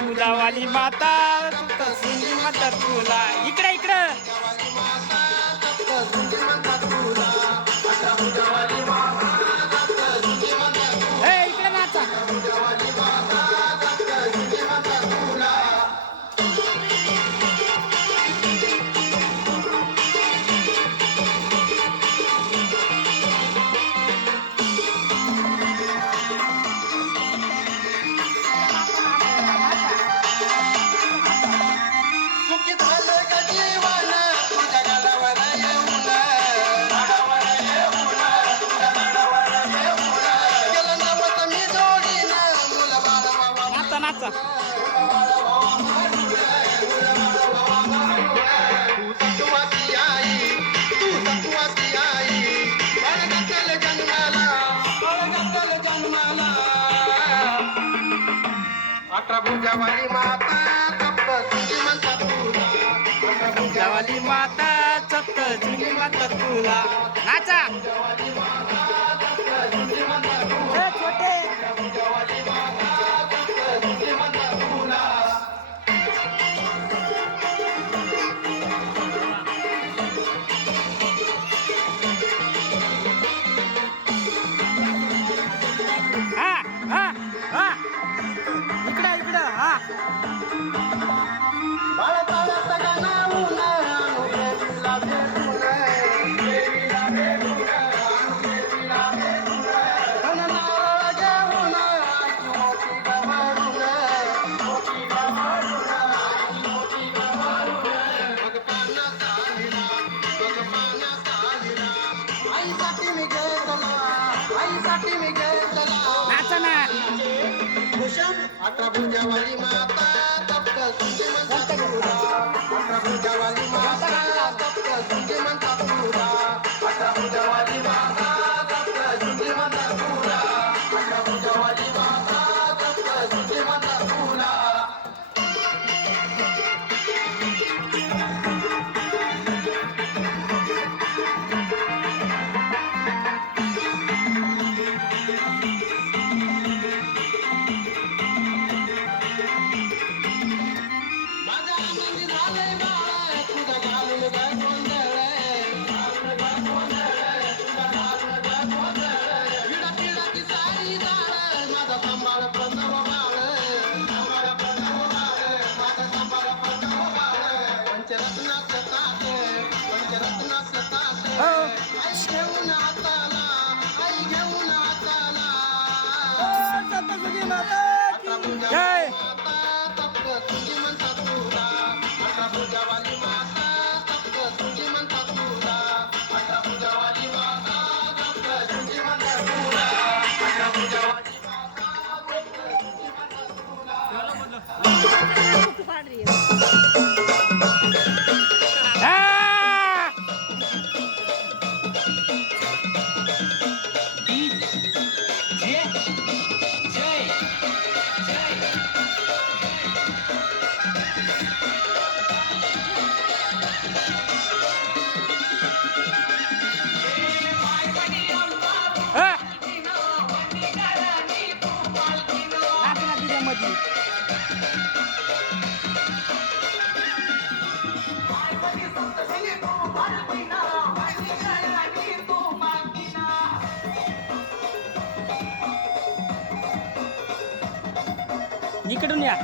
मुजावाली माता सुंदी म्हणतात तुला. इकडे इकडे इकडे नाचा. नाचा भुजावाली माता तप्त तुझी म्हणतात तुला. भुजावाली माता सप्त जुनी म्हणतात तुला. नाचा छोटे अठरा भुजावाली माता तप्त तुझी म्हणतात तुला. अठरा भुजावाली माता तप्त तुझी म्हणतात तुला. अठरा भुजावाली माता तप्त तुझी म्हणतात तुला. अठरा भुजावाली माता तप्त तुझी म्हणतात तुला. जय इकडून या.